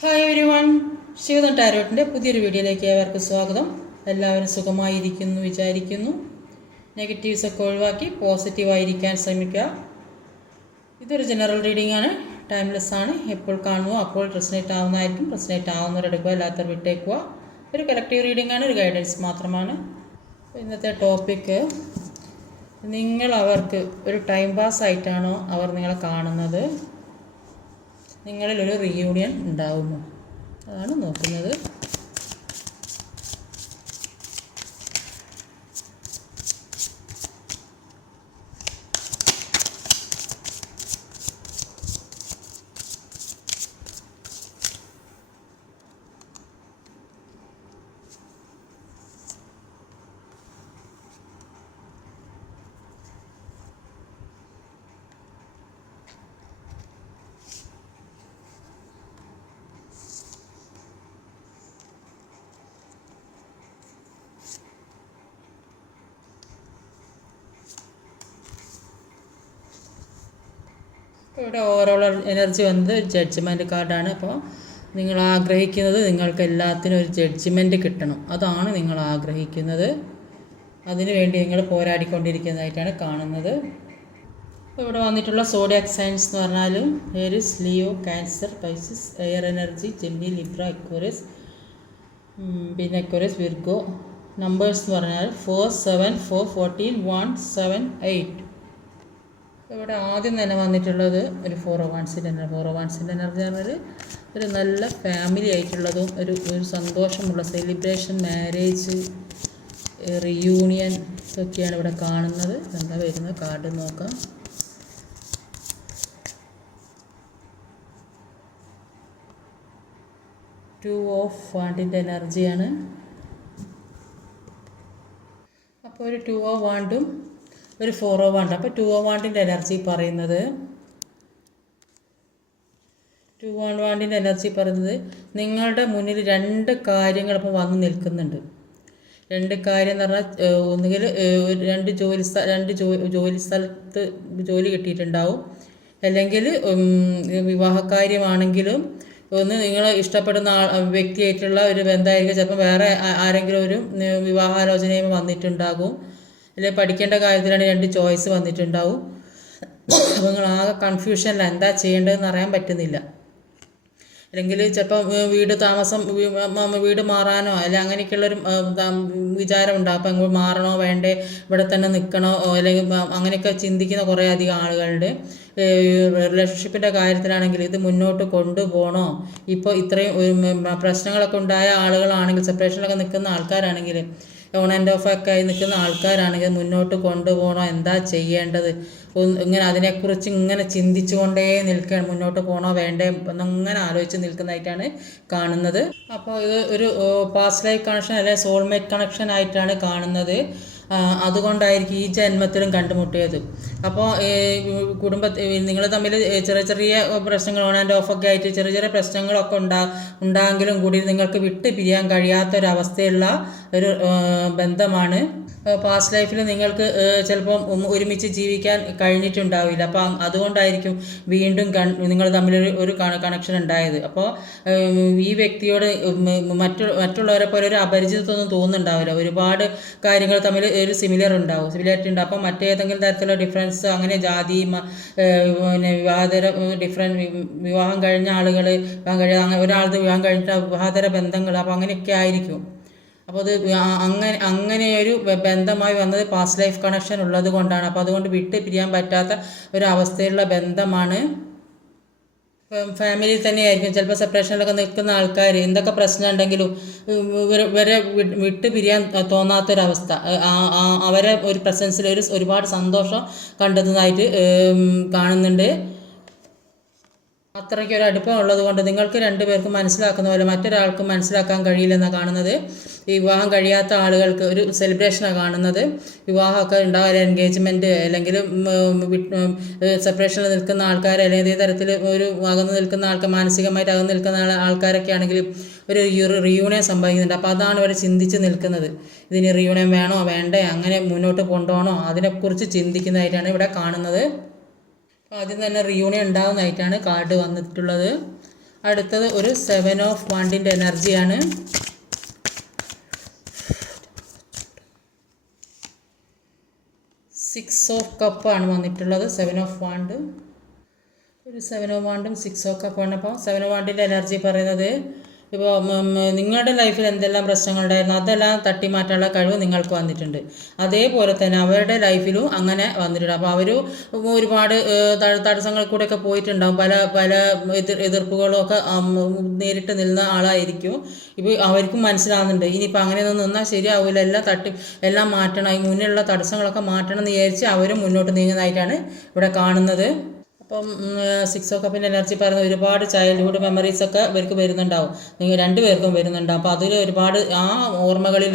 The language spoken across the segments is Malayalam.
ഹായ് എവരി വൺ, ശിവദം ടാരോട്ടിൻ്റെ പുതിയൊരു വീഡിയോയിലേക്ക് ഏവർക്കും സ്വാഗതം. എല്ലാവരും സുഖമായിരിക്കുന്നു വിചാരിക്കുന്നു. നെഗറ്റീവ്സൊക്കെ ഒഴിവാക്കി പോസിറ്റീവായിരിക്കാൻ ശ്രമിക്കുക. ഇതൊരു ജനറൽ റീഡിംഗ് ആണ്, ടൈംലെസ് ആണ്. എപ്പോൾ കാണുമോ അപ്പോൾ റെസനേറ്റ് ആവുന്നതായിരിക്കും. റെസനേറ്റ് ആവുന്നവരെടുക്കുക, അല്ലാത്തവർ വിട്ടേക്കുക. ഒരു കളക്റ്റീവ് റീഡിംഗ് ആണ്, ഒരു ഗൈഡൻസ് മാത്രമാണ്. ഇന്നത്തെ ടോപ്പിക്ക്, നിങ്ങൾ അവർക്ക് ഒരു ടൈം പാസ് ആയിട്ടാണോ അവർ നിങ്ങളെ കാണുന്നത്? നിങ്ങളിലൊരു റീയൂണിയൻ ഉണ്ടാകുമോ? അതാണ് നോക്കുന്നത്. ഇവിടെ ഓവറോൾ എനർജി വന്നത് ഒരു ജഡ്ജ്മെൻറ്റ് കാർഡാണ്. അപ്പോൾ നിങ്ങൾ ആഗ്രഹിക്കുന്നത് നിങ്ങൾക്ക് എല്ലാത്തിനും ഒരു ജഡ്ജ്മെൻറ്റ് കിട്ടണം. അതാണ് നിങ്ങൾ ആഗ്രഹിക്കുന്നത്. അതിനുവേണ്ടി നിങ്ങൾ പോരാടിക്കൊണ്ടിരിക്കുന്നതായിട്ടാണ് കാണുന്നത്. ഇവിടെ വന്നിട്ടുള്ള സോഡിയാക് സൈൻസ് എന്ന് പറഞ്ഞാൽ Aries, Leo, cancer, Pisces, air energy, Gemini, Libra, Aquarius, പിന്നെ അക്വേറിയസ്, വിർഗോ. നമ്പേഴ്സ് എന്ന് പറഞ്ഞാൽ 4, 7, 4, 14, 1, 7, 8. ഇവിടെ ആദ്യം തന്നെ വന്നിട്ടുള്ളത് ഒരു 4 of Wandsൻ്റെ എനർജി. 4 of Wandsൻ്റെ എനർജി പറഞ്ഞാൽ ഒരു നല്ല ഫാമിലി ആയിട്ടുള്ളതും ഒരു സന്തോഷമുള്ള സെലിബ്രേഷൻ, മാരേജ്, റിയൂണിയൻ ഇതൊക്കെയാണ് ഇവിടെ കാണുന്നത്. എന്താ വരുന്നത് കാർഡ് നോക്കാം. ടു ഓഫ് വാണ്ടിൻ്റെ എനർജിയാണ്. അപ്പോൾ ഒരു 2 of വാണ്ടും ഒരു 4 of വാണ്ട്. അപ്പോൾ 2 of വാണ്ടിൻ്റെ എനർജി പറയുന്നത്, 2 of വാണ്ടിൻ്റെ എനർജി പറയുന്നത് നിങ്ങളുടെ മുന്നിൽ 2 കാര്യങ്ങൾ ഇപ്പോൾ വന്ന് നിൽക്കുന്നുണ്ട്. 2 കാര്യം എന്ന് പറഞ്ഞാൽ ഒന്നുകിൽ 2 ജോലി സ്ഥലത്ത് ജോലി കിട്ടിയിട്ടുണ്ടാവും, അല്ലെങ്കിൽ വിവാഹകാര്യമാണെങ്കിലും ഒന്ന് നിങ്ങൾ ഇഷ്ടപ്പെടുന്ന വ്യക്തിയായിട്ടുള്ള ഒരു ബന്ധമായിരിക്കും. ചിലപ്പോൾ വേറെ ആരെങ്കിലും ഒരു വിവാഹാലോചനയും വന്നിട്ടുണ്ടാകും. അല്ലെങ്കിൽ പഠിക്കേണ്ട കാര്യത്തിലാണ് 2 ചോയ്സ് വന്നിട്ടുണ്ടാവും. അപ്പോൾ നിങ്ങൾ ആകെ കൺഫ്യൂഷനിൽ എന്താ ചെയ്യേണ്ടതെന്ന് അറിയാൻ പറ്റുന്നില്ല. അല്ലെങ്കിൽ ചിലപ്പം വീട് മാറാനോ അല്ലെങ്കിൽ അങ്ങനെയൊക്കെയുള്ളൊരു വിചാരം ഉണ്ടാകും. അപ്പം അങ്ങോട്ട് മാറണോ വേണ്ടേ, ഇവിടെ തന്നെ നിൽക്കണോ, അല്ലെങ്കിൽ അങ്ങനെയൊക്കെ ചിന്തിക്കുന്ന കുറേ അധികം ആളുകളുണ്ട്. റിലേഷൻഷിപ്പിൻ്റെ കാര്യത്തിലാണെങ്കിൽ ഇത് മുന്നോട്ട് കൊണ്ടുപോകണോ, ഇപ്പോൾ ഇത്രയും പ്രശ്നങ്ങളൊക്കെ ഉണ്ടായ ആളുകളാണെങ്കിൽ, സെപ്പറേഷനിലൊക്കെ നിൽക്കുന്ന ആൾക്കാരാണെങ്കിൽ, ഓൺ ആൻഡ് ഓഫ് ഒക്കെ ആയി നിൽക്കുന്ന ആൾക്കാരാണെങ്കിൽ മുന്നോട്ട് കൊണ്ടുപോകണോ, എന്താ ചെയ്യേണ്ടത്, ഇങ്ങനെ അതിനെക്കുറിച്ച് ഇങ്ങനെ ചിന്തിച്ചുകൊണ്ടേ നിൽക്കുകയാണ്. മുന്നോട്ട് പോകണോ വേണ്ടേ എന്നങ്ങനെ ആലോചിച്ച് നിൽക്കുന്നതായിട്ടാണ് കാണുന്നത്. അപ്പോൾ ഇത് ഒരു പാസ്റ്റ് ലൈഫ് കണക്ഷൻ അല്ലെങ്കിൽ സോൾമേറ്റ് കണക്ഷൻ ആയിട്ടാണ് കാണുന്നത്. അതുകൊണ്ടായിരിക്കും ഈ ജന്മത്തിലും കണ്ടുമുട്ടിയത്. അപ്പോൾ നിങ്ങൾ തമ്മിൽ ചെറിയ ചെറിയ പ്രശ്നങ്ങൾ, ഓൺ ആൻഡ് ഓഫ് ഒക്കെ ആയിട്ട് ചെറിയ ചെറിയ പ്രശ്നങ്ങളൊക്കെ ഉണ്ടായെങ്കിലും കൂടി നിങ്ങൾക്ക് വിട്ട് പിരിയാൻ കഴിയാത്തൊരവസ്ഥയുള്ള ഒരു ബന്ധമാണ്. പാസ്റ്റ് ലൈഫിൽ നിങ്ങൾക്ക് ചിലപ്പം ഒരുമിച്ച് ജീവിക്കാൻ കഴിഞ്ഞിട്ടുണ്ടാവില്ല. അപ്പോൾ അതുകൊണ്ടായിരിക്കും വീണ്ടും നിങ്ങൾ തമ്മിലൊരു കണക്ഷൻ ഉണ്ടായത്. അപ്പോൾ ഈ വ്യക്തിയോട് മറ്റുള്ളവരെ പോലെ ഒരു അപരിചിതത്വമൊന്നും തോന്നുന്നുണ്ടാവില്ല. ഒരുപാട് കാര്യങ്ങൾ തമ്മിൽ ഒരു സിമിലാരിറ്റി ഉണ്ടാവും. അപ്പോൾ മറ്റേതെങ്കിലും തരത്തിലുള്ള ഡിഫറൻസ്, അങ്ങനെ ജാതി, പിന്നെ വിവാഹം കഴിഞ്ഞ ആളുകൾ, അങ്ങനെ ഒരാൾക്ക് വിവാഹം കഴിഞ്ഞിട്ട് വിവാഹതര ബന്ധങ്ങൾ, അപ്പോൾ അങ്ങനെയൊക്കെ ആയിരിക്കും. അപ്പോൾ അത് അങ്ങനെയൊരു ബന്ധമായി വന്നത് പാസ്റ്റ് ലൈഫ് കണക്ഷൻ ഉള്ളത് കൊണ്ടാണ്. അപ്പോൾ അതുകൊണ്ട് വിട്ട് പിരിയാൻ പറ്റാത്ത ഒരു അവസ്ഥയിലുള്ള ബന്ധമാണ്. ഫാമിലിയിൽ തന്നെയായിരിക്കും ചിലപ്പോൾ സെപ്പറേഷനിലൊക്കെ നിൽക്കുന്ന ആൾക്കാർ എന്തൊക്കെ പ്രശ്നം ഉണ്ടെങ്കിലും വരെ വിട്ട് പിരിയാൻ തോന്നാത്തൊരവസ്ഥ, അവരെ ഒരു പ്രസൻസിൽ ഒരുപാട് സന്തോഷം കണ്ടെത്തുന്നതായിട്ട് കാണുന്നുണ്ട്. അത്രയ്ക്കൊരു അടുപ്പം ഉള്ളത് കൊണ്ട് നിങ്ങൾക്ക് 2 പേർക്കും മനസ്സിലാക്കുന്ന പോലെ മറ്റൊരാൾക്കും മനസ്സിലാക്കാൻ കഴിയില്ലെന്നാണ് കാണുന്നത്. ഈ വിവാഹം കഴിയാത്ത ആളുകൾക്ക് ഒരു സെലിബ്രേഷനാണ് കാണുന്നത്. വിവാഹമൊക്കെ ഉണ്ടാവില്ല, എൻഗേജ്മെൻറ്റ്, അല്ലെങ്കിൽ സെപ്പറേഷനിൽ നിൽക്കുന്ന ആൾക്കാർ, അല്ലെങ്കിൽ ഇതേ തരത്തിൽ ഒരു അകന്ന് നിൽക്കുന്ന ആൾക്കാർ, മാനസികമായിട്ട് അകന്ന് നിൽക്കുന്ന ആൾക്കാരൊക്കെ ആണെങ്കിൽ ഒരു റിയൂണിയൻ സംഭവിക്കുന്നുണ്ട്. അപ്പോൾ അതാണ് ഇവർ ചിന്തിച്ച് നിൽക്കുന്നത്. ഇതിന് റിയൂണിയൻ വേണോ വേണ്ടേ, അങ്ങനെ മുന്നോട്ട് കൊണ്ടുപോകണോ, അതിനെക്കുറിച്ച് ചിന്തിക്കുന്നതായിട്ടാണ് ഇവിടെ കാണുന്നത്. അപ്പോൾ ആദ്യം തന്നെ റിയൂണിയൻ ഉണ്ടാകുന്നതായിട്ടാണ് കാർഡ് വന്നിട്ടുള്ളത്. അടുത്തത് ഒരു 7 ഓഫ് വാണ്ടിൻ്റെ എനർജിയാണ്. 6 ഓഫ് കപ്പാണ് വന്നിട്ടുള്ളത്. 7 ഓഫ് വാണ്ട്, ഒരു 7 ഓഫ് വാണ്ടും 6 ഓഫ് കപ്പാണ്. അപ്പോൾ 7 ഓഫ് വാണ്ടിൻ്റെ എനർജി പറയുന്നത് ഇപ്പോൾ നിങ്ങളുടെ ലൈഫിൽ എന്തെല്ലാം പ്രശ്നങ്ങളുണ്ടായിരുന്നു അതെല്ലാം തട്ടിമാറ്റാനുള്ള കഴിവ് നിങ്ങൾക്ക് വന്നിട്ടുണ്ട്. അതേപോലെ തന്നെ അവരുടെ ലൈഫിലും അങ്ങനെ വന്നിട്ടുണ്ട്. അപ്പോൾ അവർ ഒരുപാട് തടസ്സങ്ങൾ കൂടെയൊക്കെ പോയിട്ടുണ്ടാകും. പല പല എതിർപ്പുകളും ഒക്കെ നേരിട്ട് നിന്ന ആളായിരിക്കും. ഇപ്പോൾ അവർക്കും മനസ്സിലാവുന്നുണ്ട് ഇനിയിപ്പോൾ അങ്ങനെയൊന്നും നിന്നാൽ ശരിയാവില്ല, എല്ലാം മാറ്റണം, ഈ മുന്നിലുള്ള തടസ്സങ്ങളൊക്കെ മാറ്റണം എന്ന് വിചാരിച്ച് അവരും മുന്നോട്ട് നീങ്ങുന്നതായിട്ടാണ് ഇവിടെ കാണുന്നത്. അപ്പം 6 ഓഫ് കപ്പിൻ്റെ എനർജി പറയുന്ന ഒരുപാട് ചൈൽഡ്ഹുഡ് മെമ്മറീസൊക്കെ ഇവർക്ക് വരുന്നുണ്ടാവും, നിങ്ങൾ രണ്ടുപേർക്കും വരുന്നുണ്ടാവും. അപ്പോൾ അതിൽ ഒരുപാട് ആ ഓർമ്മകളിൽ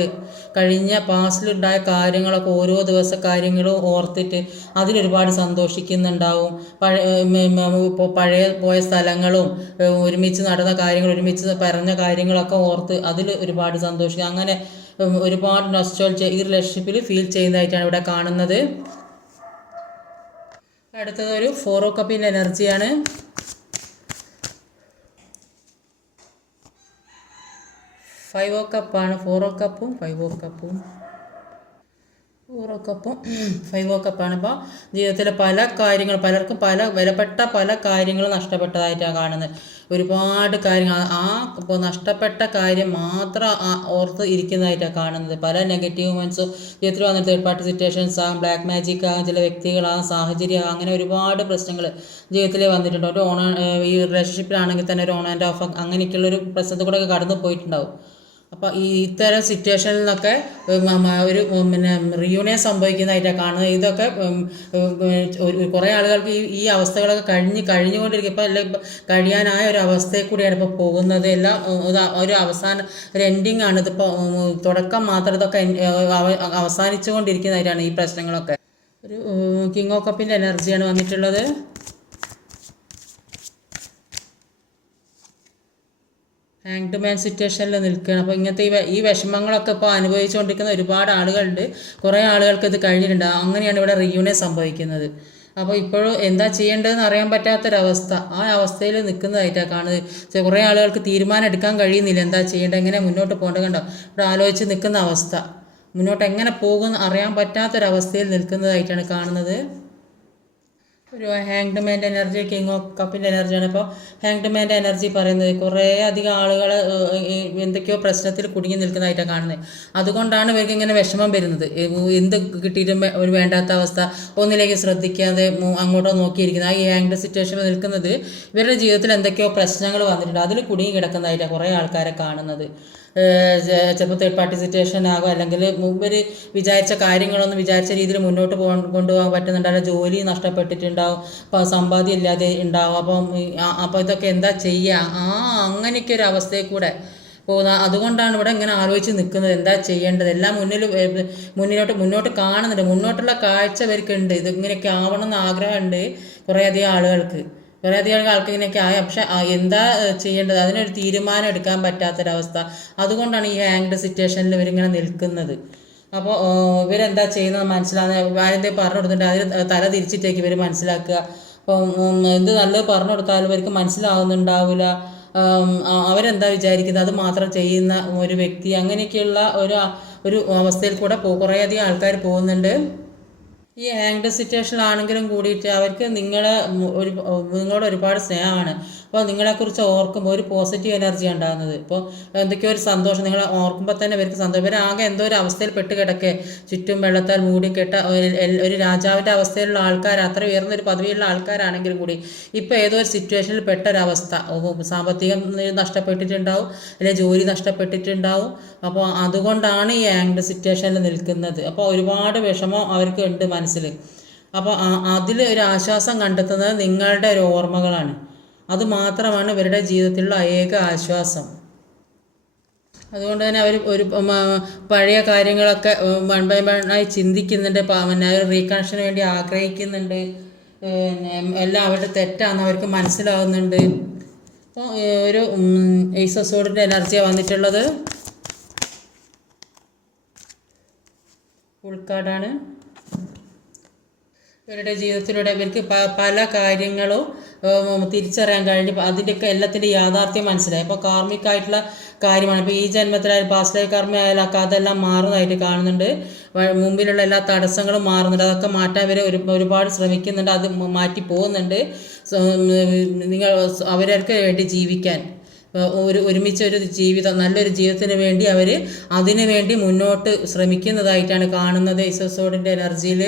കഴിഞ്ഞ പാസ്റ്റിലുണ്ടായ കാര്യങ്ങളൊക്കെ ഓരോ ദിവസ കാര്യങ്ങളും ഓർത്തിട്ട് അതിലൊരുപാട് സന്തോഷിക്കുന്നുണ്ടാവും. പഴയ പോയ സ്ഥലങ്ങളും ഒരുമിച്ച് നടന്ന കാര്യങ്ങൾ, ഒരുമിച്ച് പറഞ്ഞ കാര്യങ്ങളൊക്കെ ഓർത്ത് അതിൽ ഒരുപാട് സന്തോഷിക്കുക. അങ്ങനെ ഒരുപാട് നൊസ്റ്റാൾജിയ ഈ റിലേഷൻഷിപ്പിൽ ഫീൽ ചെയ്യുന്നതായിട്ടാണ് ഇവിടെ കാണുന്നത്. അടുത്തത് ഒരു 4 ഓഫ് കപ്പിൻ്റെ എനർജിയാണ്. 5 ഓഫ് കപ്പാണ്. 4 ഓഫ് കപ്പും 5 ഓഫ് കപ്പും 4 ഓഫ് കപ്പും 5 ഓഫ് കപ്പാണ്. അപ്പോൾ ജീവിതത്തിലെ പല കാര്യങ്ങൾ, പലർക്കും വിലപ്പെട്ട പല കാര്യങ്ങളും നഷ്ടപ്പെട്ടതായിട്ടാണ് കാണുന്നത്. ഒരുപാട് കാര്യങ്ങൾ ഇപ്പോൾ നഷ്ടപ്പെട്ട കാര്യം മാത്രം ഓർത്ത് ഇരിക്കുന്നതായിട്ടാണ് കാണുന്നത്. പല നെഗറ്റീവ് മൊമെൻറ്റ്സും ജീവിതത്തിൽ വന്നിട്ട് തേർഡ് പാർട്ടി സിറ്റുവേഷൻസ് ആകും, ബ്ലാക്ക് മാജിക് ആകും, ചില വ്യക്തികളാകും, സാഹചര്യം, അങ്ങനെ ഒരുപാട് പ്രശ്നങ്ങൾ ജീവിതത്തിൽ വന്നിട്ടുണ്ട്. ഒരു ഈ റിലേഷൻഷിപ്പിലാണെങ്കിൽ തന്നെ ഒരു ഓൺ ആൻഡ് ഓഫ് അങ്ങനെയൊക്കെയുള്ളൊരു പ്രശ്നത്തിൽ കൂടെ കടന്നു പോയിട്ടുണ്ടാവും. അപ്പോൾ ഇത്തരം സിറ്റുവേഷനിൽ നിന്നൊക്കെ ഒരു റിയൂണിയൻ സംഭവിക്കുന്നതായിട്ടാണ് കാണുന്നത്. ഇതൊക്കെ കുറേ ആളുകൾക്ക് ഈ അവസ്ഥകളൊക്കെ കഴിഞ്ഞുകൊണ്ടിരിക്കും. ഇപ്പോൾ കഴിയാനായ ഒരു അവസ്ഥയിൽ കൂടിയാണ് ഇപ്പോൾ പോകുന്നത്. എല്ലാം ഒരു ഒരു എൻഡിങ് ആണ്. ഇതിപ്പോൾ തുടക്കം മാത്രം, ഇതൊക്കെ അവസാനിച്ചു കൊണ്ടിരിക്കുന്നതായിട്ടാണ് ഈ പ്രശ്നങ്ങളൊക്കെ. ഒരു കിങ് ഓഫ് കപ്പിൻ്റെ എനർജിയാണ് വന്നിട്ടുള്ളത്. ഹാങ്ഡ് മാൻ സിറ്റുവേഷനിൽ നിൽക്കുകയാണ്. അപ്പോൾ ഇങ്ങനത്തെ ഈ വിഷമങ്ങളൊക്കെ ഇപ്പോൾ അനുഭവിച്ചുകൊണ്ടിരിക്കുന്ന ഒരുപാട് ആളുകളുണ്ട്. കുറേ ആളുകൾക്ക് ഇത് കഴിഞ്ഞിട്ടുണ്ട്. അങ്ങനെയാണ് ഇവിടെ റിയൂണിയൻ സംഭവിക്കുന്നത്. അപ്പോൾ ഇപ്പോഴും എന്താ ചെയ്യേണ്ടതെന്ന് അറിയാൻ പറ്റാത്തൊരവസ്ഥ, ആ അവസ്ഥയിൽ നിൽക്കുന്നതായിട്ടാണ് കാണുന്നത്. കുറേ ആളുകൾക്ക് തീരുമാനം എടുക്കാൻ കഴിയുന്നില്ല, എന്താ ചെയ്യേണ്ടത്, എങ്ങനെ മുന്നോട്ട് പോകേണ്ടത്. കണ്ടോ, ഇവിടെ ആലോചിച്ച് നിൽക്കുന്ന അവസ്ഥ, മുന്നോട്ട് എങ്ങനെ പോകുമെന്ന് അറിയാൻ പറ്റാത്തൊരവസ്ഥയിൽ നിൽക്കുന്നതായിട്ടാണ് കാണുന്നത്. ഒരു ഹാങ്ഡ് മാൻ്റെ എനർജി കിങ് ഓഫ് കപ്പിൻ്റെ എനർജിയാണ്. അപ്പോൾ ഹാങ്ഡ് മാൻ്റെ എനർജി പറയുന്നത് കുറേ അധികം ആളുകൾ എന്തൊക്കെയോ പ്രശ്നത്തിൽ കുടുങ്ങി നിൽക്കുന്നതായിട്ടാണ് കാണുന്നത്. അതുകൊണ്ടാണ് ഇവർക്ക് ഇങ്ങനെ വിഷമം വരുന്നത്. എന്ത് കിട്ടിയിട്ടും ഒരു വേണ്ടാത്ത അവസ്ഥ, ഒന്നിലേക്ക് ശ്രദ്ധിക്കാതെ അങ്ങോട്ടോ നോക്കിയിരിക്കുന്നത്. ഈ ഹാങ്ഡ് സിറ്റുവേഷനിൽ നിൽക്കുന്നത് ഇവരുടെ ജീവിതത്തിൽ എന്തൊക്കെയോ പ്രശ്നങ്ങൾ വന്നിട്ടുണ്ട്, അതിൽ കുടുങ്ങി കിടക്കുന്നതായിട്ടാണ് കുറേ ആൾക്കാരെ കാണുന്നത്. ചിലപ്പോൾ തേർഡ് പാർട്ടി സിറ്റുവേഷൻ ആകും, അല്ലെങ്കിൽ മുമ്പ് വിചാരിച്ച കാര്യങ്ങളൊന്നും വിചാരിച്ച രീതിയിൽ മുന്നോട്ട് കൊണ്ടുപോകാൻ പറ്റുന്നുണ്ടാവില്ല, ജോലി നഷ്ടപ്പെട്ടിട്ടുണ്ടാവും, അപ്പോൾ സമ്പാദ്യം ഇല്ലാതെ ഉണ്ടാവും. അപ്പോൾ ഇതൊക്കെ എന്താ ചെയ്യുക, അങ്ങനെയൊക്കെ ഒരു അവസ്ഥയിൽ കൂടെ പോകുന്ന. അതുകൊണ്ടാണ് ഇവിടെ ഇങ്ങനെ ആലോചിച്ച് നിൽക്കുന്നത്, എന്താ ചെയ്യേണ്ടത്. എല്ലാം മുന്നോട്ട് കാണുന്നുണ്ട്, മുന്നോട്ടുള്ള കാഴ്ച ഇവർക്കുണ്ട്. ഇതിങ്ങനെയൊക്കെ ആവണമെന്ന് ആഗ്രഹമുണ്ട് കുറേയധികം ആളുകൾക്ക്. വളരെയധികം ആൾക്ക് ഇങ്ങനെയൊക്കെ ആയ, പക്ഷെ എന്താ ചെയ്യേണ്ടത്, അതിനൊരു തീരുമാനം എടുക്കാൻ പറ്റാത്തൊരവസ്ഥ. അതുകൊണ്ടാണ് ഈ ഹാങ്ഡ് സിറ്റുവേഷനിൽ ഇവരിങ്ങനെ നിൽക്കുന്നത്. അപ്പോൾ ഇവരെന്താ ചെയ്യുന്നത് മനസ്സിലാകുന്ന ആരെന്തെങ്കിലും പറഞ്ഞു കൊടുത്തിട്ട് അതിൽ തല തിരിച്ചിട്ടേക്ക് ഇവർ മനസ്സിലാക്കുക. അപ്പം എന്ത് നല്ലത് പറഞ്ഞു കൊടുത്താലും ഇവർക്ക് മനസ്സിലാവുന്നുണ്ടാവില്ല. അവരെന്താ വിചാരിക്കുന്നത് അത് മാത്രം ചെയ്യുന്ന ഒരു വ്യക്തി, അങ്ങനെയൊക്കെയുള്ള ഒരു അവസ്ഥയിൽ കൂടെ കുറേയധികം ആൾക്കാർ പോകുന്നുണ്ട്. ഈ ഹാങ്ഡ് സിറ്റുവേഷനിലാണെങ്കിലും കൂടിയിട്ട് അവർക്ക് നിങ്ങളോട് ഒരുപാട് സ്നേഹമാണ്. അപ്പോൾ നിങ്ങളെക്കുറിച്ച് ഓർക്കുമ്പോൾ ഒരു പോസിറ്റീവ് എനർജി ഉണ്ടാകുന്നത്. ഇപ്പോൾ എന്തൊക്കെയോ ഒരു സന്തോഷം നിങ്ങളെ ഓർക്കുമ്പോൾ തന്നെ ഇവർക്ക് സന്തോഷം. ഇവരാകെ എന്തോ ഒരു അവസ്ഥയിൽ പെട്ട് കിടക്കെ, ചുറ്റും വെള്ളത്താൽ മൂടിക്കെട്ട ഒരു രാജാവിൻ്റെ അവസ്ഥയിലുള്ള ആൾക്കാർ, അത്ര ഉയർന്നൊരു പദവിയുള്ള ആൾക്കാരാണെങ്കിലും കൂടി ഇപ്പോൾ ഏതോ ഒരു സിറ്റുവേഷനിൽ പെട്ടൊരവസ്ഥ, സാമ്പത്തികം നഷ്ടപ്പെട്ടിട്ടുണ്ടാവും, അല്ലെങ്കിൽ ജോലി നഷ്ടപ്പെട്ടിട്ടുണ്ടാവും. അപ്പോൾ അതുകൊണ്ടാണ് ഈ ഹാങ്ഡ് സിറ്റുവേഷനിൽ നിൽക്കുന്നത്. അപ്പോൾ ഒരുപാട് വിഷമം അവർക്ക് ഉണ്ട് മനസ്സിൽ. അപ്പോൾ അതിൽ ഒരു ആശ്വാസം കണ്ടെത്തുന്നത് നിങ്ങളുടെ ഒരു ഓർമ്മകളാണ്. അത് മാത്രമാണ് ഇവരുടെ ജീവിതത്തിലുള്ള ഏക ആശ്വാസം. അതുകൊണ്ട് തന്നെ അവർ ഒരു പഴയ കാര്യങ്ങളൊക്കെ വൺ ബൈ വണ്ണായി ചിന്തിക്കുന്നുണ്ട്, ഒരു റീകണക്ഷന് വേണ്ടി ആഗ്രഹിക്കുന്നുണ്ട്. എല്ലാം അവരുടെ തെറ്റാണെന്ന് അവർക്ക് മനസ്സിലാവുന്നുണ്ട്. അപ്പോൾ ഒരു ഏസ് ഓഫ് സോർഡിൻ്റെ എനർജിയാണ് വന്നിട്ടുള്ളത്. ഫുൾ കാർഡാണ്. ഇവരുടെ ജീവിതത്തിലൂടെ ഇവർക്ക് പല കാര്യങ്ങളും തിരിച്ചറിയാൻ കഴിഞ്ഞു. അതിൻ്റെയൊക്കെ എല്ലാത്തിൻ്റെ യാഥാർത്ഥ്യം മനസ്സിലായി. അപ്പോൾ കാർമ്മികമായിട്ടുള്ള കാര്യമാണ്. ഇപ്പോൾ ഈ ജന്മത്തിലായാലും പാസ്റ്റ് ലൈഫ് കർമ്മ ആയാലും ഒക്കെ അതെല്ലാം മാറുന്നതായിട്ട് കാണുന്നുണ്ട്. മുമ്പിലുള്ള എല്ലാ തടസ്സങ്ങളും മാറുന്നുണ്ട്. അതൊക്കെ മാറ്റാൻ ഇവർ ഒരുപാട് ശ്രമിക്കുന്നുണ്ട്. അത് മാറ്റി പോകുന്നുണ്ട്. നിങ്ങൾ അവർക്ക് വേണ്ടി ജീവിക്കാൻ ഒരുമിച്ചൊരു ജീവിതം, നല്ലൊരു ജീവിതത്തിന് വേണ്ടി അവർ അതിനു വേണ്ടി മുന്നോട്ട് ശ്രമിക്കുന്നതായിട്ടാണ് കാണുന്നത് ഈസോസോഡിൻ്റെ എനർജിയിൽ.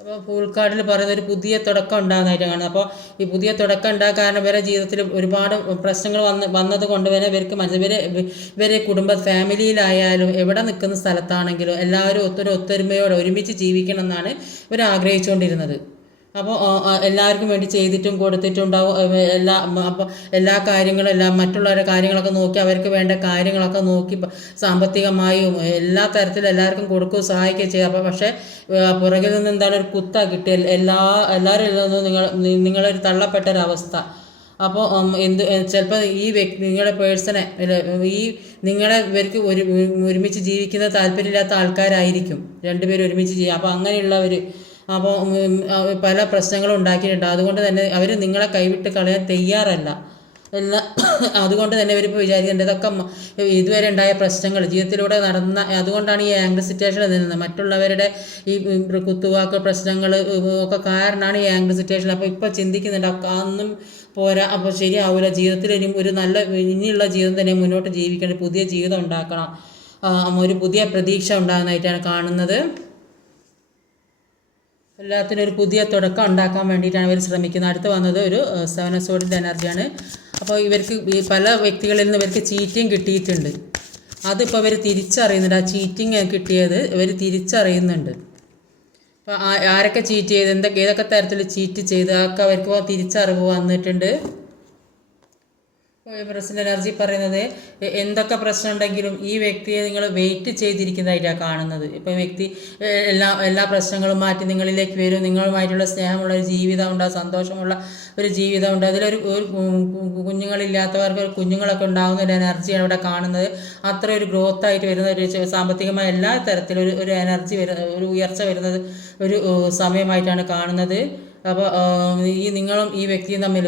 അപ്പോൾ ഫുൾ കാർഡിൽ പറയുന്ന ഒരു പുതിയ തുടക്കം ഉണ്ടാകുന്നതായിട്ടാണ് കാണുന്നത്. അപ്പോൾ ഈ പുതിയ തുടക്കം ഉണ്ടാകാൻ കാരണം ഇവരുടെ ജീവിതത്തിൽ ഒരുപാട് പ്രശ്നങ്ങൾ വന്നത് കൊണ്ട് തന്നെ ഇവർക്ക് ഇവരെ കുടുംബ ഫാമിലിയിലായാലും എവിടെ നിൽക്കുന്ന സ്ഥലത്താണെങ്കിലും എല്ലാവരും ഒത്തൊരുമയോടെ ഒരുമിച്ച് ജീവിക്കണം എന്നാണ് ഇവർ ആഗ്രഹിച്ചുകൊണ്ടിരുന്നത്. അപ്പോൾ എല്ലാവർക്കും വേണ്ടി ചെയ്തിട്ടും കൊടുത്തിട്ടുണ്ടാവും. അപ്പോൾ എല്ലാ കാര്യങ്ങളും മറ്റുള്ളവരുടെ കാര്യങ്ങളൊക്കെ നോക്കി അവർക്ക് വേണ്ട കാര്യങ്ങളൊക്കെ നോക്കി സാമ്പത്തികമായും എല്ലാ തരത്തിലും എല്ലാവർക്കും കൊടുക്കുകയും സഹായിക്കുകയും ചെയ്യും. അപ്പോൾ പക്ഷേ പുറകിൽ നിന്ന് എന്താണ് ഒരു കുത്ത കിട്ടിയ എല്ലാവരും നിങ്ങളൊരു തള്ളപ്പെട്ടൊരവസ്ഥ. അപ്പോൾ ചിലപ്പോൾ ഈ നിങ്ങളുടെ പേഴ്സണെ ഈ ഇവർക്ക് ഒരുമിച്ച് ജീവിക്കുന്ന താല്പര്യമില്ലാത്ത ആൾക്കാരായിരിക്കും രണ്ടുപേരും ഒരുമിച്ച് ചെയ്യുക. അപ്പോൾ അങ്ങനെയുള്ളവർ അപ്പോൾ പല പ്രശ്നങ്ങളും ഉണ്ടാക്കിയിട്ടുണ്ട്. അതുകൊണ്ട് തന്നെ അവർ നിങ്ങളെ കൈവിട്ട് കളയാൻ തയ്യാറല്ല. അതുകൊണ്ട് തന്നെ ഇവരിപ്പോൾ വിചാരിക്കേണ്ടത് ഇതൊക്കെ ഇതുവരെ ഉണ്ടായ പ്രശ്നങ്ങൾ ജീവിതത്തിലൂടെ അതുകൊണ്ടാണ് ഈ ആംഗ്രി സിറ്റുവേഷൻ നിന്നത്. മറ്റുള്ളവരുടെ ഈ കുത്തുവാക്ക് പ്രശ്നങ്ങൾ ഒക്കെ കാരണമാണ് ഈ ആംഗ്രി സിറ്റുവേഷൻ. അപ്പോൾ ഇപ്പോൾ ചിന്തിക്കുന്നുണ്ട് അതൊന്നും പോരാ, അപ്പോൾ ശരിയാവില്ല, ജീവിതത്തിൽ ഇനിയുള്ള ജീവിതം തന്നെ മുന്നോട്ട് ജീവിക്കേണ്ട പുതിയ ജീവിതം ഉണ്ടാക്കണം, ഒരു പുതിയ പ്രതീക്ഷ ഉണ്ടാകുന്നതായിട്ടാണ് കാണുന്നത്. എല്ലാത്തിനും ഒരു പുതിയ തുടക്കം ഉണ്ടാക്കാൻ വേണ്ടിയിട്ടാണ് ഇവർ ശ്രമിക്കുന്നത്. അടുത്ത് വന്നത് ഒരു 7 ഓഫ് സോർഡിൻ്റെ എനർജിയാണ്. അപ്പോൾ ഇവർക്ക് പല വ്യക്തികളിൽ നിന്ന് ഇവർക്ക് ചീറ്റിങ് കിട്ടിയിട്ടുണ്ട്. അതിപ്പോൾ ഇവർ തിരിച്ചറിയുന്നുണ്ട്. ആ ചീറ്റിങ് കിട്ടിയത് ഇവർ തിരിച്ചറിയുന്നുണ്ട്. അപ്പോൾ ആരൊക്കെ ചീറ്റ് ചെയ്ത് ഏതൊക്കെ തരത്തിൽ ചീറ്റ് ചെയ്ത് അതൊക്കെ അവർക്ക് തിരിച്ചറിവ് വന്നിട്ടുണ്ട്. പ്രസന്റ് എനർജി പറയുന്നത് എന്തൊക്കെ പ്രശ്നം ഈ വ്യക്തിയെ നിങ്ങൾ വെയിറ്റ് ചെയ്തിരിക്കുന്നതായിട്ടാണ് കാണുന്നത്. ഇപ്പോൾ വ്യക്തി എല്ലാ പ്രശ്നങ്ങളും മാറ്റി നിങ്ങളിലേക്ക് വരും, നിങ്ങളുമായിട്ടുള്ള സ്നേഹമുള്ള ഒരു ജീവിതം ഉണ്ടാകും, സന്തോഷമുള്ള ഒരു ജീവിതം ഉണ്ട്. അതിലൊരു കുഞ്ഞുങ്ങളില്ലാത്തവർക്ക് കുഞ്ഞുങ്ങളൊക്കെ ഉണ്ടാകുന്ന ഒരു എനർജിയാണ് ഇവിടെ കാണുന്നത്. അത്ര ഒരു ഗ്രോത്ത് ആയിട്ട് വരുന്ന ഒരു സാമ്പത്തികമായ എല്ലാ തരത്തിലും ഒരു എനർജി ഒരു ഉയർച്ച വരുന്നത് ഒരു സമയമായിട്ടാണ് കാണുന്നത്. അപ്പോൾ നിങ്ങളും ഈ വ്യക്തിയും തമ്മിൽ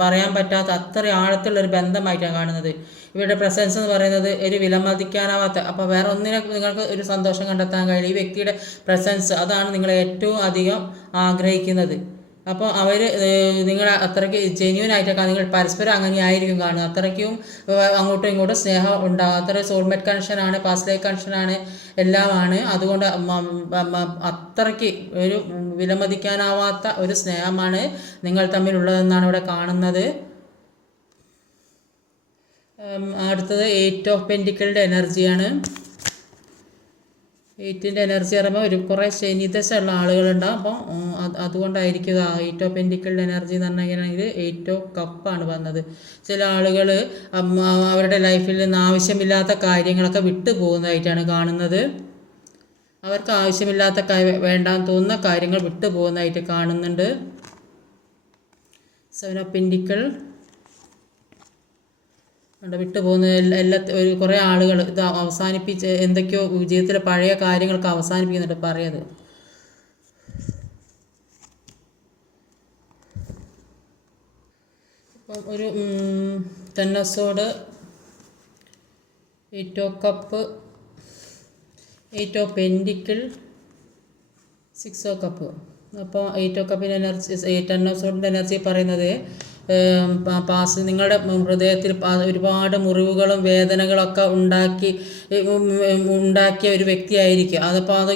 പറയാൻ പറ്റാത്ത അത്ര ആഴത്തിലുള്ളൊരു ബന്ധമായിട്ടാണ് കാണുന്നത്. ഇവരുടെ പ്രസൻസ് എന്ന് പറയുന്നത് ഒരു വിലമതിക്കാനാവാത്ത, അപ്പോൾ വേറെ നിങ്ങൾക്ക് ഒരു സന്തോഷം കണ്ടെത്താൻ കഴിയില്ല. ഈ വ്യക്തിയുടെ പ്രസൻസ് അതാണ് നിങ്ങൾ ഏറ്റവും അധികം ആഗ്രഹിക്കുന്നത്. അപ്പോൾ അവർ നിങ്ങൾ അത്രയ്ക്ക് ജെന്യൂനായിട്ടൊക്കെ നിങ്ങൾ പരസ്പരം അങ്ങനെയായിരിക്കും കാണുന്നത്. അത്രയ്ക്കും അങ്ങോട്ടും ഇങ്ങോട്ടും സ്നേഹം ഉണ്ടാകും. അത്ര സോൾമേറ്റ് കണക്ഷനാണ്, പാസ്റ്റ് ലൈഫ് കണക്ഷനാണ്, എല്ലാമാണ്. അതുകൊണ്ട് അത്രയ്ക്ക് ഒരു വിലമതിക്കാനാവാത്ത ഒരു സ്നേഹമാണ് നിങ്ങൾ തമ്മിലുള്ളതെന്നാണ് ഇവിടെ കാണുന്നത്. അടുത്തത് 8 ഓഫ് പെൻറ്റിക്കിളിൻ്റെ എനർജിയാണ്. 8ൻ്റെ എനർജി പറയുമ്പോൾ കുറേ ശനിദശയുള്ള ആളുകളുണ്ടാവും. അപ്പോൾ അതുകൊണ്ടായിരിക്കും 8 ഓഫ് പെൻറ്റിക്കിളിൻ്റെ എനർജി എന്ന് പറഞ്ഞിട്ടുണ്ടെങ്കിൽ 8 ഓഫ് കപ്പാണ് വന്നത്. ചില ആളുകൾ അവരുടെ ലൈഫിൽ നിന്ന് ആവശ്യമില്ലാത്ത കാര്യങ്ങളൊക്കെ വിട്ടു പോകുന്നതായിട്ടാണ് കാണുന്നത്. അവർക്ക് ആവശ്യമില്ലാത്ത വേണ്ടാന്ന് തോന്നുന്ന കാര്യങ്ങൾ വിട്ടു പോകുന്നതായിട്ട് കാണുന്നുണ്ട്. 7 ഓഫ് പെൻറ്റിക്കിൾ വിട്ടുപോകുന്ന കുറേ ആളുകൾ ഇത് അവസാനിപ്പിച്ച് എന്തൊക്കെയോ ജീവിതത്തിലെ പഴയ കാര്യങ്ങളൊക്കെ അവസാനിപ്പിക്കുന്നുണ്ട് പറയത്. ഇപ്പം ഒരു 10 of soared, 8 of cup, 8 of pentacle, 6 of cup. അപ്പോൾ 8 ഓഫ് കപ്പിൻ്റെ എനർജി 10 ഓഫ് സോർഡിൻ്റെ എനർജി പറയുന്നത് നിങ്ങളുടെ ഹൃദയത്തിൽ ഒരുപാട് മുറിവുകളും വേദനകളൊക്കെ ഉണ്ടാക്കിയ ഒരു വ്യക്തിയായിരിക്കും. അതിപ്പോൾ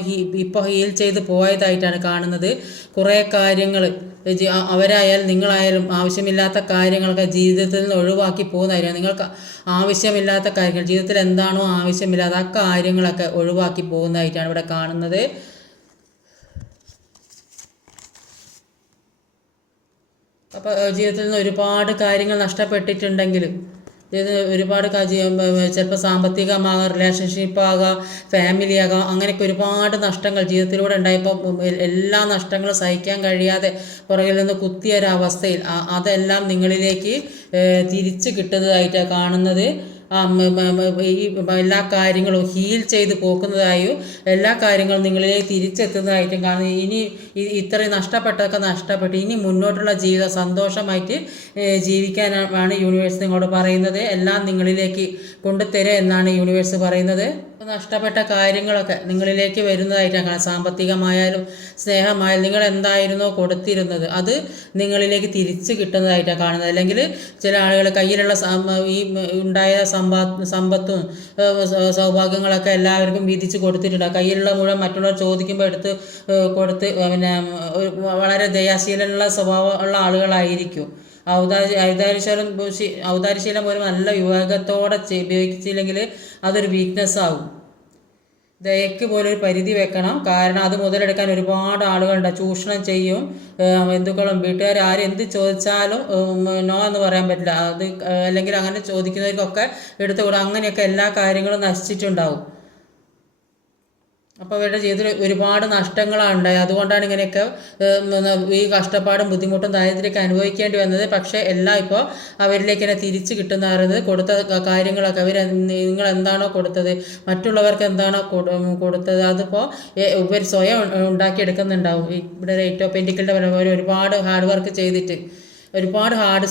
ഇപ്പോൾ ഹീൽ ചെയ്ത് പോയതായിട്ടാണ് കാണുന്നത്. കുറേ കാര്യങ്ങൾ അവരായാലും നിങ്ങളായാലും ആവശ്യമില്ലാത്ത കാര്യങ്ങളൊക്കെ ജീവിതത്തിൽ നിന്ന് ഒഴിവാക്കി പോകുന്നതായിരിക്കും. നിങ്ങൾക്ക് ആവശ്യമില്ലാത്ത കാര്യങ്ങൾ ജീവിതത്തിൽ എന്താണോ ആവശ്യമില്ലാത്ത ആ കാര്യങ്ങളൊക്കെ ഒഴിവാക്കി പോകുന്നതായിട്ടാണ് ഇവിടെ കാണുന്നത്. അപ്പോൾ ജീവിതത്തിൽ നിന്ന് ഒരുപാട് കാര്യങ്ങൾ നഷ്ടപ്പെട്ടിട്ടുണ്ടെങ്കിലും ഒരുപാട് ചിലപ്പോൾ സാമ്പത്തികമാകാം, റിലേഷൻഷിപ്പാകാം, ഫാമിലി ആകാം, അങ്ങനെയൊക്കെ ഒരുപാട് നഷ്ടങ്ങൾ ജീവിതത്തിലൂടെ ഉണ്ടായപ്പോൾ എല്ലാ നഷ്ടങ്ങളും സഹിക്കാൻ കഴിയാതെ പുറകിൽ നിന്ന് കുത്തിയൊരവസ്ഥയിൽ അതെല്ലാം നിങ്ങളിലേക്ക് തിരിച്ച് കിട്ടുന്നതായിട്ടാണ് കാണുന്നത്. ഈ എല്ലാ കാര്യങ്ങളും ഹീൽ ചെയ്ത് പോക്കുന്നതായും എല്ലാ കാര്യങ്ങളും നിങ്ങളിലേക്ക് തിരിച്ചെത്തുന്നതായിട്ടും കാണുന്നു. ഇനി ഇത്രയും നഷ്ടപ്പെട്ടതൊക്കെ നഷ്ടപ്പെട്ട് ഇനി മുന്നോട്ടുള്ള ജീവിതം സന്തോഷമായിട്ട് ജീവിക്കാനാണ് യൂണിവേഴ്സ് നിങ്ങളോട് പറയുന്നത്. എല്ലാം നിങ്ങളിലേക്ക് കൊണ്ടുതരിക എന്നാണ് യൂണിവേഴ്സ് പറയുന്നത്. നഷ്ടപ്പെട്ട കാര്യങ്ങളൊക്കെ നിങ്ങളിലേക്ക് വരുന്നതായിട്ടാണ് കാണാം. സാമ്പത്തികമായാലും സ്നേഹമായാലും നിങ്ങൾ എന്തായിരുന്നോ കൊടുത്തിരുന്നത് അത് നിങ്ങളിലേക്ക് തിരിച്ച് കിട്ടുന്നതായിട്ടാണ് കാണുന്നത്. അല്ലെങ്കിൽ ചില ആളുകൾ കയ്യിലുള്ള ഈ ഉണ്ടായ സമ്പത്തും സൗഭാഗ്യങ്ങളൊക്കെ എല്ലാവർക്കും വീതിച്ച് കൊടുത്തിട്ടുണ്ട്. കയ്യിലുള്ള മുഴുവൻ മറ്റുള്ളവർ ചോദിക്കുമ്പോൾ എടുത്ത് കൊടുത്ത് പിന്നെ വളരെ ദയാശീലമുള്ള സ്വഭാവമുള്ള ആളുകളായിരിക്കും. ഔദാര്യശീലം പോലും നല്ല വിവേകത്തോടെ ഉപയോഗിച്ചില്ലെങ്കിൽ അതൊരു വീക്ക്നെസ് ആകും. ദയക്ക് പോലെ ഒരു പരിധി വെക്കണം. കാരണം അത് മുതലെടുക്കാൻ ഒരുപാട് ആളുകളുണ്ട്. ചൂഷണം ചെയ്യും. ബന്ധുക്കളും വീട്ടുകാർ ആരും എന്ത് ചോദിച്ചാലും നോ എന്ന് പറയാൻ പറ്റില്ല. അത് അല്ലെങ്കിൽ അങ്ങനെ ചോദിക്കുന്നവർക്കൊക്കെ എടുത്തുകൂടാ. അങ്ങനെയൊക്കെ എല്ലാ കാര്യങ്ങളും നശിച്ചിട്ടുണ്ടാവും. അപ്പോൾ അവരുടെ ജീവിതത്തിൽ ഒരുപാട് നഷ്ടങ്ങളാണ് ഉണ്ടായത്. അതുകൊണ്ടാണ് ഇങ്ങനെയൊക്കെ ഈ കഷ്ടപ്പാടും ബുദ്ധിമുട്ടും ദാരിദ്ര്യമൊക്കെ അനുഭവിക്കേണ്ടി വന്നത്. പക്ഷേ എല്ലാം ഇപ്പോൾ അവരിലേക്ക് തന്നെ തിരിച്ച് കിട്ടുന്നത്. കൊടുത്ത കാര്യങ്ങളൊക്കെ നിങ്ങൾ എന്താണോ കൊടുത്തത്, മറ്റുള്ളവർക്ക് എന്താണോ കൊടുത്തത്, അതിപ്പോൾ ഇവർ സ്വയം ഉണ്ടാക്കിയെടുക്കുന്നുണ്ടാവും. ഇവിടെ 8 ഓഫ് പെന്റിക്കിളിൻ്റെ പോലെ ഒരുപാട് ഹാർഡ് വർക്ക് ചെയ്തിട്ട്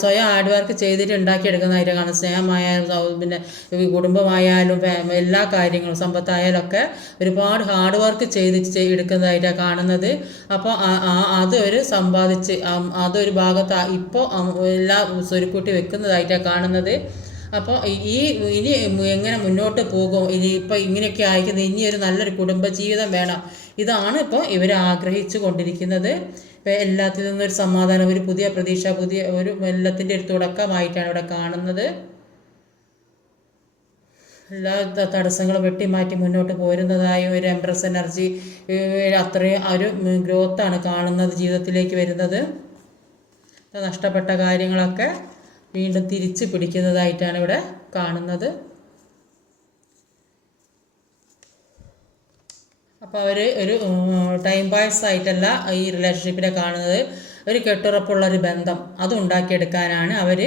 സ്വയം ഹാർഡ് വർക്ക് ചെയ്തിട്ട് ഉണ്ടാക്കിയെടുക്കുന്നതായിട്ട് കാണും. സ്നേഹമായാലും പിന്നെ കുടുംബമായാലും എല്ലാ കാര്യങ്ങളും സമ്പത്തായാലും ഒക്കെ ഒരുപാട് ഹാർഡ് വർക്ക് ചെയ്തിട്ട് എടുക്കുന്നതായിട്ടാണ് കാണുന്നത്. അപ്പോൾ അതൊരു സമ്പാദിച്ച് അതൊരു ഭാഗത്ത് ഇപ്പോൾ എല്ലാം സ്വരുക്കൂട്ടി വെക്കുന്നതായിട്ടാണ് കാണുന്നത്. അപ്പോൾ ഇനി എങ്ങനെ മുന്നോട്ട് പോകും, ഇനി ഇപ്പോൾ ഇങ്ങനെയൊക്കെ ആയിരിക്കുന്നത്, ഇനിയൊരു നല്ലൊരു കുടുംബജീവിതം വേണം. ഇതാണ് ഇപ്പോൾ ഇവർ ആഗ്രഹിച്ചു കൊണ്ടിരിക്കുന്നത്. ഇപ്പോൾ എല്ലാത്തിൽ നിന്നൊരു സമാധാനം, ഒരു പുതിയ പ്രതീക്ഷ, പുതിയ ഒരു എല്ലാത്തിൻ്റെ ഒരു തുടക്കമായിട്ടാണ് ഇവിടെ കാണുന്നത്. എല്ലാ തടസ്സങ്ങളും വെട്ടിമാറ്റി മുന്നോട്ട് പോരുന്നതായ ഒരു എംപ്രസ് എനർജി, അത്രയും ഒരു ഗ്രോത്താണ് കാണുന്നത് ജീവിതത്തിലേക്ക് വരുന്നത്. നഷ്ടപ്പെട്ട കാര്യങ്ങളൊക്കെ വീണ്ടും തിരിച്ച് പിടിക്കുന്നതായിട്ടാണ് ഇവിടെ കാണുന്നത്. അപ്പോൾ അവർ ഒരു ടൈം പാസ് ആയിട്ടല്ല ഈ റിലേഷൻഷിപ്പിനെ കാണുന്നത്. ഒരു കെട്ടുറപ്പുള്ളൊരു ബന്ധം അത് ഉണ്ടാക്കിയെടുക്കാനാണ് അവർ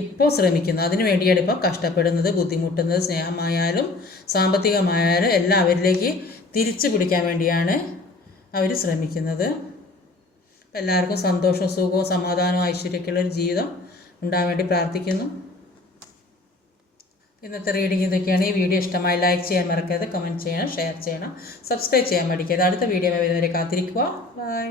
ഇപ്പോൾ ശ്രമിക്കുന്നത്. അതിനു വേണ്ടിയാണ് ഇപ്പോൾ കഷ്ടപ്പെടുന്നത്, ബുദ്ധിമുട്ടുന്നത്. സ്നേഹമായാലും സാമ്പത്തികമായാലും എല്ലാം അവരിലേക്ക് തിരിച്ചു പിടിക്കാൻ വേണ്ടിയാണ് അവർ ശ്രമിക്കുന്നത്. എല്ലാവർക്കും സന്തോഷവും സുഖവും സമാധാനവും ഐശ്വര്യമൊക്കെയുള്ളൊരു ജീവിതം ഉണ്ടാകാൻ വേണ്ടി പ്രാർത്ഥിക്കുന്നു. ഇന്നത്തെ റീഡിംഗ് ഇതൊക്കെയാണ്. ഈ വീഡിയോ ഇഷ്ടമായി ലൈക്ക് ചെയ്യാൻ മറക്കരുത്, കമൻറ്റ് ചെയ്യണം, ഷെയർ ചെയ്യണം, സബ്സ്ക്രൈബ് ചെയ്യാൻ മടിക്കരുത്. അടുത്ത വീഡിയോ വരുന്നവരെ കാത്തിരിക്കുക. ബൈ.